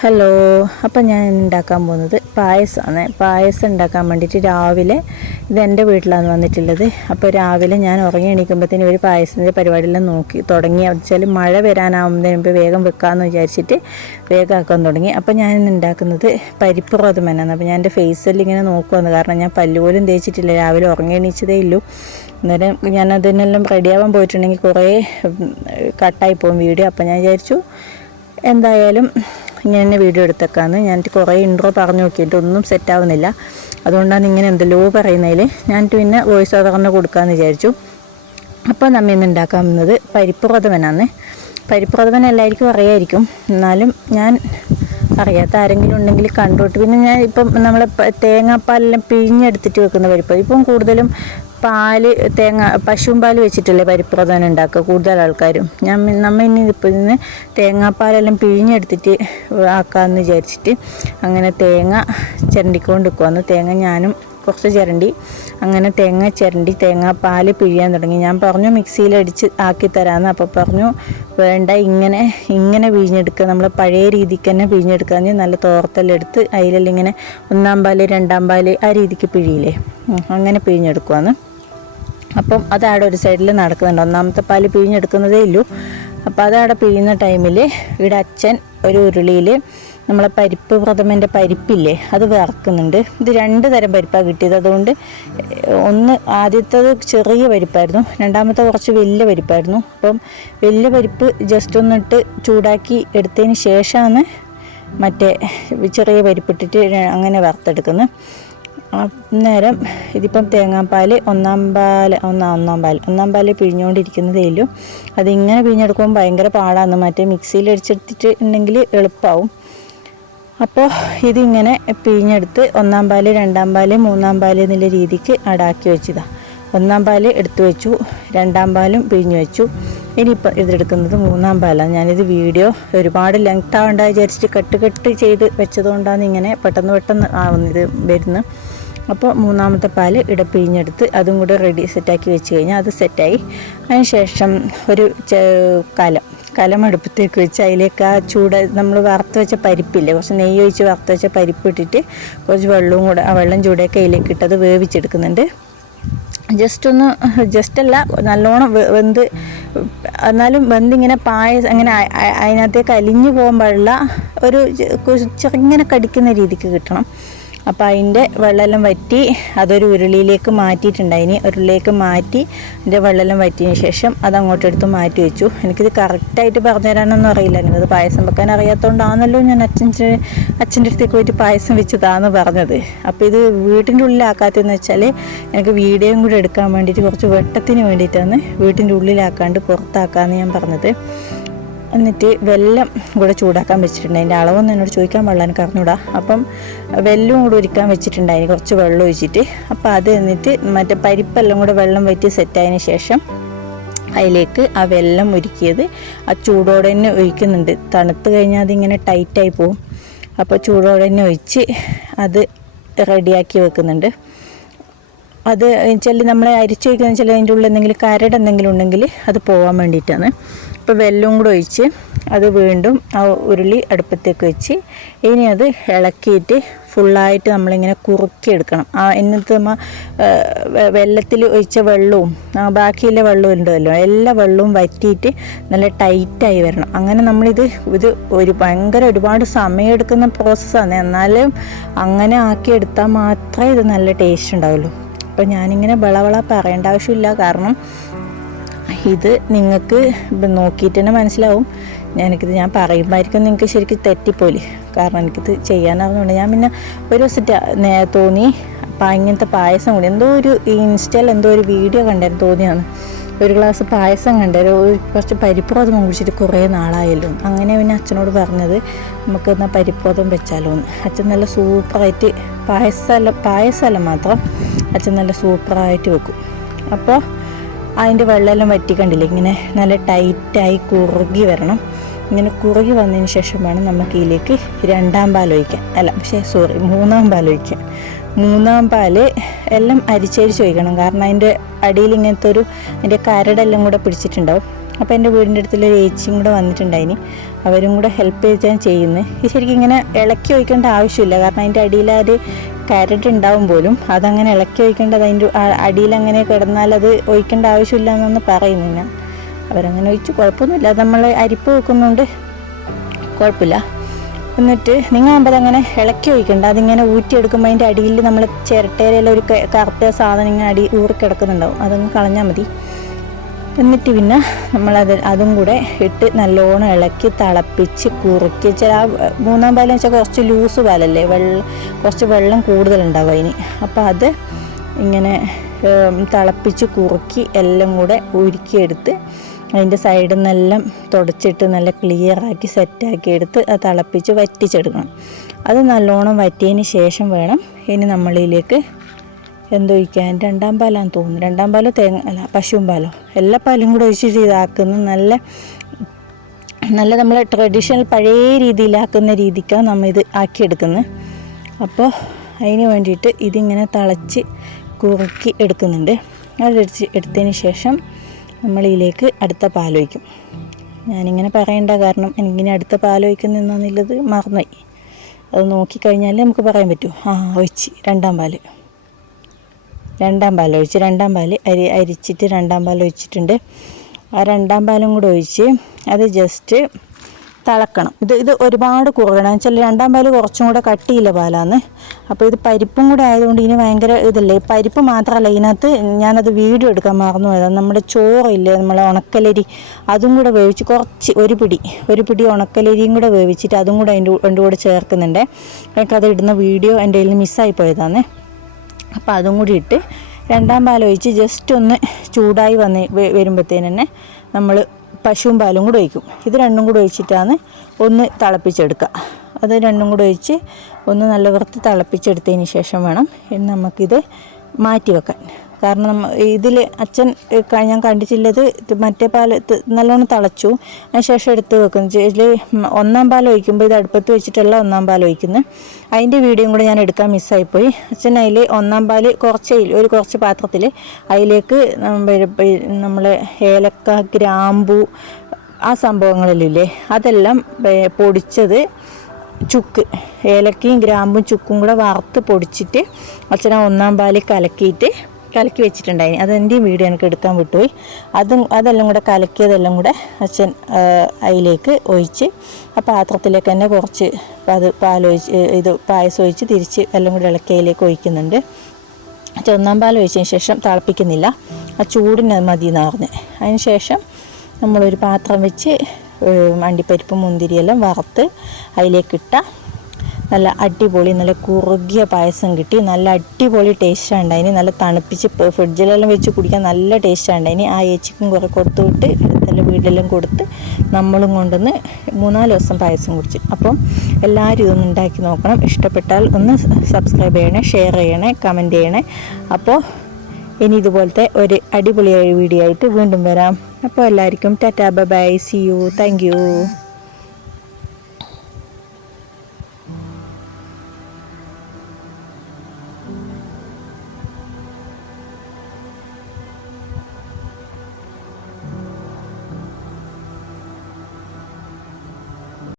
Hello അപ്പം ഞാൻ ഉണ്ടാക്കാൻ പോകുന്നത് പായസമാണ് പായസം ഉണ്ടാക്കാൻ വേണ്ടിയിട്ട് രാവിലെ ഇത് എന്റെ വീട്ടിലാണ് വന്നിട്ടുള്ളത്. അപ്പോൾ രാവിലെ ഞാൻ ഉറങ്ങി എണീക്കുമ്പോഴത്തേന് ഒരു പായസത്തിന്റെ പരിപാടിയെല്ലാം നോക്കി തുടങ്ങി. വെച്ചാൽ മഴ വരാനാവുന്നതിന് മുമ്പ് വേഗം വെക്കാമെന്ന് വിചാരിച്ചിട്ട് വേഗം ആക്കാൻ തുടങ്ങി. അപ്പോൾ ഞാൻ ഇന്ന് ഉണ്ടാക്കുന്നത് പരിപ്പ് പ്രഥമനാണ് അപ്പോൾ ഞാൻ എന്റെ ഫേസിൽ ഇങ്ങനെ നോക്കുവാണ്. കാരണം ഞാൻ പല്ലുപോലും തേച്ചിട്ടില്ല. രാവിലെ ഉറങ്ങി എണീച്ചതേ ഉള്ളൂ അന്നേരം ഞാൻ അതിനെല്ലാം റെഡിയാവാൻ പോയിട്ടുണ്ടെങ്കിൽ കുറേ കട്ടായി പോകും വീഡിയോ. അപ്പോൾ ഞാൻ വിചാരിച്ചു എന്തായാലും ഇങ്ങനെ തന്നെ വീഡിയോ എടുത്തേക്കാന്ന്. ഞാൻ കുറേ ഇൻട്രോ പറഞ്ഞു നോക്കിയിട്ട് ഒന്നും സെറ്റ് ആവുന്നില്ല. അതുകൊണ്ടാണ് ഇങ്ങനെ എന്തെല്ലോ പറയുന്നതിൽ ഞാൻ പിന്നെ വോയിസ് ഓവർ തന്നെ കൊടുക്കാമെന്ന് വിചാരിച്ചു. അപ്പോൾ നമ്മൾ ഇന്ന് ഉണ്ടാക്കാൻ പോകുന്നത് പരിപ്പ് പ്രഥമനാണ് പരിപ്പ് പ്രഥമൻ എല്ലാവർക്കും അറിയായിരിക്കും. എന്നാലും ഞാൻ അറിയാത്ത ആരെങ്കിലും ഉണ്ടെങ്കിൽ കണ്ടോട്ട്. പിന്നെ ഞാൻ ഇപ്പം നമ്മൾ തേങ്ങാപ്പാലെല്ലാം പിഴിഞ്ഞെടുത്തിട്ട് വെക്കുന്ന പരിപ്പ്. ഇപ്പം കൂടുതലും പാൽ തേങ്ങ പശുവും പാൽ വെച്ചിട്ടല്ലേ പ്രധാനം ഉണ്ടാക്കുക കൂടുതൽ ആൾക്കാരും. ഞാൻ നമ്മൾ ഇനി ഇപ്പോൾ ഇന്ന് തേങ്ങാപ്പാലെല്ലാം പിഴിഞ്ഞെടുത്തിട്ട് ആക്കാമെന്ന് വിചാരിച്ചിട്ട് അങ്ങനെ തേങ്ങ ചിരണ്ടിക്കൊണ്ട് നിൽക്കുവാന്ന് തേങ്ങ ഞാനും കുറച്ച് ചിരണ്ടി അങ്ങനെ തേങ്ങ ചിരണ്ടി തേങ്ങാപ്പാൽ പിഴിയാൻ തുടങ്ങി. ഞാൻ പറഞ്ഞു മിക്സിയിൽ അടിച്ച് ആക്കി തരാമെന്ന്. അപ്പോൾ പറഞ്ഞു വേണ്ട ഇങ്ങനെ ഇങ്ങനെ പിഴിഞ്ഞെടുക്കുക നമ്മൾ പഴയ രീതിക്ക് തന്നെ പിഴിഞ്ഞെടുക്കുക നല്ല തോർത്തലെടുത്ത് അതിലെല്ലാം ഇങ്ങനെ ഒന്നാം പാൽ രണ്ടാം പാൽ ആ രീതിക്ക് പിഴിയില്ലേ. അങ്ങനെ പിഴിഞ്ഞെടുക്കുവാന്ന്. അപ്പം അതവിടെ ഒരു സൈഡിൽ നടക്കുന്നുണ്ട്. ഒന്നാമത്തെ പാൽ പിഴിഞ്ഞെടുക്കുന്നതേ ഉള്ളൂ അപ്പോൾ അതവിടെ പിഴിയുന്ന ടൈമിൽ ഇവിടെ അച്ഛൻ ഒരു ഉരുളിയിൽ നമ്മളെ പരിപ്പ് പ്രഥമന്റെ പരിപ്പില്ലേ അത് വറക്കുന്നുണ്ട്. ഇത് രണ്ട് തരം പരിപ്പാണ് കിട്ടിയത്. അതുകൊണ്ട് ഒന്ന് ആദ്യത്തത് ചെറിയ പരിപ്പായിരുന്നു. രണ്ടാമത്തെ കുറച്ച് വലിയ പരിപ്പായിരുന്നു. അപ്പം വലിയ പരിപ്പ് ജസ്റ്റ് ഒന്നിട്ട് ചൂടാക്കി എടുത്തതിന് ശേഷമാണ് മറ്റേ ചെറിയ പരിപ്പിട്ടിട്ട് അങ്ങനെ വറുത്തെടുക്കുന്നത്. അന്നേരം ഇതിപ്പം തേങ്ങാപ്പാൽ ഒന്നാം പാൽ ഒന്നാം ഒന്നാം പാൽ ഒന്നാം പാൽ പിഴിഞ്ഞുകൊണ്ടിരിക്കുന്നതേ ഉള്ളൂ. അതിങ്ങനെ പിഴിഞ്ഞെടുക്കുമ്പോൾ ഭയങ്കര പാടാണ്. മറ്റേ മിക്സിയിൽ അടിച്ചെടുത്തിട്ട് ഉണ്ടെങ്കിൽ എളുപ്പമാവും അപ്പോൾ ഇതിങ്ങനെ പിഴിഞ്ഞെടുത്ത് ഒന്നാം പാൽ രണ്ടാം പാൽ മൂന്നാം പാൽ എന്നുള്ള രീതിക്ക് അടാക്കി വെച്ചതാണ് ഒന്നാം പാൽ എടുത്തു വെച്ചു രണ്ടാം പാലും പിഴിഞ്ഞു വെച്ചു. ഇനിയിപ്പോൾ ഇതെടുക്കുന്നത് മൂന്നാം പാലാണ്. ഞാനിത് വീഡിയോ ഒരുപാട് ലെങ്ത് ആവണ്ട വിചാരിച്ചിട്ട് കട്ട് കട്ട് ചെയ്ത് വെച്ചതുകൊണ്ടാണ് ഇങ്ങനെ പെട്ടെന്ന് പെട്ടെന്ന് ആവുന്നത് വരുന്നത്. അപ്പോൾ മൂന്നാമത്തെ പാൽ ഇട പിഴിഞ്ഞെടുത്ത് അതും കൂടെ റെഡി സെറ്റാക്കി വെച്ച് കഴിഞ്ഞാൽ അത് സെറ്റായി അതിന് ശേഷം ഒരു കലം. കലം അടുപ്പത്തേക്ക് വെച്ച് അതിലേക്ക് ആ ചൂട് നമ്മൾ വറുത്ത് വെച്ച പരിപ്പില്ലേ കുറച്ച് നെയ്യ് ഒഴിച്ച് വറുത്ത് വെച്ച പരിപ്പ് ഇട്ടിട്ട് കുറച്ച് വെള്ളവും കൂടെ ആ വെള്ളം ചൂടൊക്കെ അതിലേക്ക് ഇട്ടത് വേവിച്ചെടുക്കുന്നുണ്ട്. ജസ്റ്റ് ഒന്ന് ജസ്റ്റ് അല്ല നല്ലോണം വെന്ത് എന്നാലും വെന്തിങ്ങനെ പായസം അങ്ങനെ അതിനകത്തേക്ക് അലിഞ്ഞു പാടില്ല ഒരു ചെറുങ്ങനെ കടിക്കുന്ന രീതിക്ക് കിട്ടണം. അപ്പോൾ അതിന്റെ വെള്ളമെല്ലാം വറ്റി അതൊരു ഉരുളിയിലേക്ക് മാറ്റിയിട്ടുണ്ടായിനി ഉരുളിയിലേക്ക് മാറ്റി അതിന്റെ വെള്ളമെല്ലാം വറ്റിയതിന് ശേഷം അത് അങ്ങോട്ട് എടുത്ത് മാറ്റി വെച്ചു. എനിക്കിത് കറക്റ്റായിട്ട് പറഞ്ഞു തരാനൊന്നും അറിയില്ല. എനിക്കത് പായസം വെക്കാൻ അറിയാത്തതുകൊണ്ടാണല്ലോ ഞാൻ അച്ഛന്റെ അച്ഛന്റെ അടുത്തേക്ക് പോയിട്ട് പായസം വെച്ചതാണെന്ന് പറഞ്ഞത്. അപ്പോൾ ഇത് വീട്ടിന്റെ ഉള്ളിലാക്കാത്തതെന്ന് വെച്ചാൽ എനിക്ക് വീഡിയോയും കൂടി എടുക്കാൻ വേണ്ടിയിട്ട് കുറച്ച് വെട്ടത്തിന് വേണ്ടിയിട്ടാണ് വീട്ടിന്റെ ഉള്ളിലാക്കാണ്ട് പുറത്താക്കാമെന്ന് ഞാൻ പറഞ്ഞത്. എന്നിട്ട് വെല്ലം കൂടെ ചൂടാക്കാൻ വെച്ചിട്ടുണ്ട്. അതിന്റെ അളവൊന്നും എന്നോട് ചോദിക്കാൻ പാടില്ല എനിക്ക് അറിഞ്ഞൂടാ അപ്പം വെല്ലവും കൂടെ ഒരുക്കാൻ വെച്ചിട്ടുണ്ടായിരുന്നു കുറച്ച് വെള്ളം ഒഴിച്ചിട്ട്. അപ്പോൾ അത് എന്നിട്ട് മറ്റേ പരിപ്പെല്ലാം കൂടെ വെള്ളം വറ്റി സെറ്റായതിന് ശേഷം അതിലേക്ക് ആ വെല്ലം ഒരുക്കിയത് ആ ചൂടോടെ തന്നെ ഒഴിക്കുന്നുണ്ട്. തണുത്ത് കഴിഞ്ഞാൽ അതിങ്ങനെ ടൈറ്റായി പോവും. അപ്പോൾ ചൂടോടെ തന്നെ ഒഴിച്ച് അത് റെഡിയാക്കി വെക്കുന്നുണ്ട്. അത് ചില നമ്മളെ അരിച്ച് വയ്ക്കുന്ന ചില അതിന്റെ ഉള്ളിൽ എന്തെങ്കിലും കരട് എന്തെങ്കിലും ഉണ്ടെങ്കിൽ അത് പോകാൻ വേണ്ടിയിട്ടാണ്. ഇപ്പോൾ വെല്ലവും കൂടെ ഒഴിച്ച് അത് വീണ്ടും ആ ഉരുളി അടുപ്പത്തേക്ക് വെച്ച് ഇനി അത് ഇളക്കിയിട്ട് ഫുള്ളായിട്ട് നമ്മളിങ്ങനെ കുറുക്കിയെടുക്കണം. ആ എന്നിട്ട് നമ്മൾ വെള്ളത്തിൽ ഒഴിച്ച വെള്ളവും ആ ബാക്കിയുള്ള വെള്ളവും ഉണ്ടല്ലോ എല്ലാ വെള്ളവും വറ്റിയിട്ട് നല്ല ടൈറ്റായി വരണം. അങ്ങനെ നമ്മളിത് ഇത് ഒരു ഭയങ്കര ഒരുപാട് സമയമെടുക്കുന്ന പ്രോസസ്സാണ് എന്നാലും അങ്ങനെ ആക്കിയെടുത്താൽ മാത്രമേ ഇത് നല്ല ടേസ്റ്റ് ഉണ്ടാവുള്ളൂ. അപ്പോൾ ഞാനിങ്ങനെ ബളവള പറയേണ്ട ആവശ്യമില്ല. കാരണം ഇത് നിങ്ങൾക്ക് നോക്കിയിട്ട് തന്നെ മനസ്സിലാവും. ഞാനിത് ഞാൻ പറയുമ്പോഴായിരിക്കും നിങ്ങൾക്ക് ശരിക്കും തെറ്റിപ്പോലി കാരണം എനിക്കിത് ചെയ്യാനാവുന്നുണ്ട് ഞാൻ പിന്നെ ഒരു നേ തോന്നി. അപ്പം ഇങ്ങനത്തെ പായസം കൂടി. എന്തോ ഒരു ഇൻസ്റ്റയിൽ എന്തോ ഒരു വീഡിയോ കണ്ടായിരുന്നു തോന്നിയാണ്. ഒരു ഗ്ലാസ് പായസം കണ്ടൊരു കുറച്ച് പരിപ്രോതം കുടിച്ചിട്ട് കുറേ നാളായല്ലോ. അങ്ങനെ പിന്നെ അച്ഛനോട് പറഞ്ഞത് നമുക്ക് എന്നാൽ പരിപ്രോതം വെച്ചാലോ എന്ന് അച്ഛൻ നല്ല സൂപ്പറായിട്ട് പായസമല്ല പായസമല്ല മാത്രം അച്ഛൻ നല്ല സൂപ്പറായിട്ട് വെക്കും. അപ്പോൾ അതിന്റെ വെള്ളമെല്ലാം വറ്റിക്കണ്ടില്ലേ ഇങ്ങനെ നല്ല ടൈറ്റായി കുറുകി വരണം. ഇങ്ങനെ കുറുകി വന്നതിന് ശേഷം വേണം നമുക്ക് ഇതിലേക്ക് രണ്ടാം പാൽ ഒഴിക്കാൻ. അല്ല പക്ഷേ സോറി മൂന്നാം പാൽ ഒഴിക്കാൻ. മൂന്നാം പാൽ എല്ലാം അരിച്ചരിച്ച് ഒഴിക്കണം. കാരണം അതിന്റെ അടിയിൽ ഇങ്ങനത്തെ ഒരു അതിന്റെ കരടെല്ലാം കൂടെ പിടിച്ചിട്ടുണ്ടാവും. അപ്പോൾ എന്റെ വീടിന്റെ അടുത്തുള്ള ഒരു ഏച്ചിയും കൂടെ വന്നിട്ടുണ്ടായിന്. അവരും കൂടെ ഹെൽപ്പ് ചെയ്താണ് ചെയ്യുന്നത് ഇത് ശരിക്കും ഇങ്ങനെ ഇളക്കി ഒഴിക്കേണ്ട ആവശ്യമില്ല. കാരണം അതിന്റെ അടിയിൽ ആ ഒരു കരട് ഉണ്ടാവും പോലും. അതങ്ങനെ ഇളക്കി ഒഴിക്കേണ്ടത് അതിന്റെ അടിയിൽ അങ്ങനെ കിടന്നാൽ അത് ഒഴിക്കേണ്ട ആവശ്യമില്ല എന്നൊന്ന് പറയുന്നു ഞാൻ. അവരങ്ങനെ ഒഴിച്ച്. കുഴപ്പമൊന്നുമില്ല. നമ്മൾ അരിപ്പ് വെക്കുന്നുണ്ട് കുഴപ്പമില്ല. എന്നിട്ട് നിങ്ങൾ അതങ്ങനെ ഇളക്കി ഒഴിക്കണ്ട. അതിങ്ങനെ ഊറ്റിയെടുക്കുമ്പോൾ അതിന്റെ അടിയിൽ നമ്മൾ ചിരട്ടയിലെല്ലാം ഒരു കറുത്ത സാധനം ഇങ്ങനെ അടി ഊറി കിടക്കുന്നുണ്ടാവും അതങ്ങ് കളഞ്ഞാൽ മതി. എന്നിട്ട് പിന്നെ നമ്മളത് അതും കൂടെ ഇട്ട് നല്ലോണം ഇളക്കി തിളപ്പിച്ച് കുറുക്കി ചില മൂന്നാം പാലെന്ന് വെച്ചാൽ കുറച്ച് ലൂസ് പാലല്ലേ? വെള്ളം കുറച്ച് വെള്ളം കൂടുതലുണ്ടാവും അതിന്. അപ്പോൾ അത് ഇങ്ങനെ തിളപ്പിച്ച് കുറുക്കി എല്ലാം കൂടെ ഉരുക്കിയെടുത്ത് അതിന്റെ സൈഡിൽ നിന്നെല്ലാം തുടച്ചിട്ട് നല്ല ക്ലിയറാക്കി സെറ്റാക്കി എടുത്ത് അത് തിളപ്പിച്ച് വറ്റിച്ചെടുക്കണം. അത് നല്ലോണം വറ്റിയതിന് ശേഷം വേണം ഇനി നമ്മളിതിലേക്ക് എന്തൊഴിക്കാൻ രണ്ടാം പാലാന്ന് തോന്നുന്നു. രണ്ടാം പാലോ തേങ്ങ അല്ല പശുവും പാലോ? എല്ലാ പാലും കൂടെ ഒഴിച്ചിട്ട് ഇതാക്കുന്ന നല്ല നല്ല നമ്മൾ ട്രഡീഷണൽ പഴയ രീതിയിലാക്കുന്ന രീതിക്കാണ് നമ്മൾ ഇത് ആക്കിയെടുക്കുന്നത് അപ്പോൾ അതിന് വേണ്ടിയിട്ട് ഇതിങ്ങനെ തിളച്ച് കുറുക്കി എടുക്കുന്നുണ്ട്. അതെടുത്ത് എടുത്തതിന് ശേഷം നമ്മളിതിലേക്ക് അടുത്ത പാലൊഴിക്കും ഞാനിങ്ങനെ പറയേണ്ട കാരണം എനിക്കിനി അടുത്ത പാലൊഴിക്കുന്നെന്നുള്ളത് മറന്നുപോയി. അത് നോക്കിക്കഴിഞ്ഞാൽ നമുക്ക് പറയാൻ പറ്റൂ. ആ ഒഴിച്ച്. രണ്ടാം പാൽ. രണ്ടാം പാൽ ഒഴിച്ച് രണ്ടാം പാൽ അരി അരിച്ചിട്ട് രണ്ടാം പാൽ ഒഴിച്ചിട്ടുണ്ട്. ആ രണ്ടാം പാലും കൂടെ ഒഴിച്ച് അത് ജസ്റ്റ് തിളക്കണം. ഇത് ഇത് ഒരുപാട് കുറുകണം വെച്ചാൽ രണ്ടാം പാൽ കുറച്ചും കൂടെ കട്ടിയില്ല പാലാന്ന്. അപ്പോൾ ഇത് പരിപ്പും കൂടെ ആയതുകൊണ്ട് ഇനി ഭയങ്കര ഇതല്ലേ? പരിപ്പ് മാത്രമല്ല ഇതിനകത്ത് ഞാനത് വീഡിയോ എടുക്കാൻ മറന്നു പോയതാണ് നമ്മുടെ ചോറില്ലേ നമ്മളെ ഉണക്കലരി അതും കൂടെ വേവിച്ച് കുറച്ച് ഒരു പിടി ഒരു പിടി ഉണക്കലരിയും കൂടെ വേവിച്ചിട്ട് അതും കൂടെ അതിന്റെ എന്റെ കൂടെ ചേർക്കുന്നുണ്ട്. എനിക്കത് ഇടുന്ന വീഡിയോ എന്റെ കയ്യിൽ മിസ്സായി പോയതാണ് അപ്പോൾ അതും കൂടി ഇട്ട് രണ്ടാം പാൽ ഒഴിച്ച് ജസ്റ്റ് ഒന്ന് ചൂടായി വന്ന് വരുമ്പോഴത്തേന് തന്നെ നമ്മൾ പശുവും പാലും കൂടെ ഒഴിക്കും. ഇത് രണ്ടും കൂടെ ഒഴിച്ചിട്ടാണ് ഒന്ന് തിളപ്പിച്ചെടുക്കുക. അത് രണ്ടും കൂടെ ഒഴിച്ച് ഒന്ന് നല്ല വൃത്തി തിളപ്പിച്ചെടുത്തതിന് ശേഷം വേണം നമുക്കിത് മാറ്റി വെക്കാൻ കാരണം ഇതിൽ അച്ഛൻ ഞാൻ കണ്ടിട്ടുള്ളത് മറ്റേ പാൽ നല്ലോണം തിളച്ചു. അതിന് ശേഷം എടുത്ത് വെക്കുന്നു. ഇതിൽ ഒന്നാം പാൽ ഒഴിക്കുമ്പോൾ ഇത് അടുപ്പത്ത് വെച്ചിട്ടുള്ള ഒന്നാം പാൽ ഒഴിക്കുന്നു. അതിന്റെ വീഡിയോയും കൂടെ ഞാൻ എടുക്കാൻ മിസ്സായിപ്പോയി. അച്ഛൻ അതിൽ ഒന്നാം പാൽ കുറച്ച് ഒരു കുറച്ച് പാത്രത്തിൽ അതിലേക്ക് നമ്മൾ ഏലക്ക ഗ്രാമ്പു ആ സംഭവങ്ങളിലില്ലേ അതെല്ലാം പൊടിച്ചത് ചുക്ക് ഏലക്കയും ഗ്രാമ്പും ചുക്കും കൂടെ വറുത്ത് പൊടിച്ചിട്ട് അച്ഛൻ ആ ഒന്നാം പാൽ കലക്കിയിട്ട് കലക്കി വെച്ചിട്ടുണ്ടായിന്. അതെന്റെയും വീഡിയോ എനിക്ക് എടുക്കാൻ വിട്ടുപോയി. അതും അതെല്ലാം കൂടെ കലക്കിയതെല്ലാം കൂടെ അച്ഛൻ അതിലേക്ക് ഒഴിച്ച് ആ പാത്രത്തിലേക്ക് തന്നെ കുറച്ച് അത് പാലൊഴിച്ച് ഇത് പായസം ഒഴിച്ച് തിരിച്ച് എല്ലാം കൂടെ ഇളക്കിയതിലേക്ക് ഒഴിക്കുന്നുണ്ട്. ഒന്നാം പാൽ ഒഴിച്ചതിന് ശേഷം തിളപ്പിക്കുന്നില്ല. ആ ചൂടിന് മതി എന്ന് പറഞ്ഞ്. അതിന് ശേഷം നമ്മളൊരു പാത്രം വെച്ച് അണ്ടിപ്പരിപ്പ് മുന്തിരിയെല്ലാം വറുത്ത് അതിലേക്കിട്ട നല്ല അടിപൊളി നല്ല കുറുകിയ പായസം കിട്ടി. നല്ല അടിപൊളി ടേസ്റ്റാണ് ഉണ്ടായിന്. നല്ല തണുപ്പിച്ച് ഫ്രിഡ്ജിലെല്ലാം വെച്ച് കുടിക്കാൻ നല്ല ടേസ്റ്റാണ് ഉണ്ടായിന്. ആ ഏച്ചിക്കും കുറേ കൊടുത്തു വിട്ട് അടുത്തുള്ള വീട്ടിലെല്ലാം കൊടുത്ത് നമ്മളും കൊണ്ടുവന്ന് മൂന്നാൽ ദിവസം പായസം കുടിച്ചു. അപ്പം എല്ലാവരും ഇതൊന്ന് ഉണ്ടാക്കി നോക്കണം. ഇഷ്ടപ്പെട്ടാൽ ഒന്ന് സബ്സ്ക്രൈബ് ചെയ്യണേ ഷെയർ ചെയ്യണേ കമന്റ് ചെയ്യണേ. അപ്പോൾ ഇനി ഇതുപോലത്തെ ഒരു അടിപൊളിയായ വീഡിയോ ആയിട്ട് വീണ്ടും വരാം. അപ്പോൾ എല്ലാവർക്കും tata bye see you thank you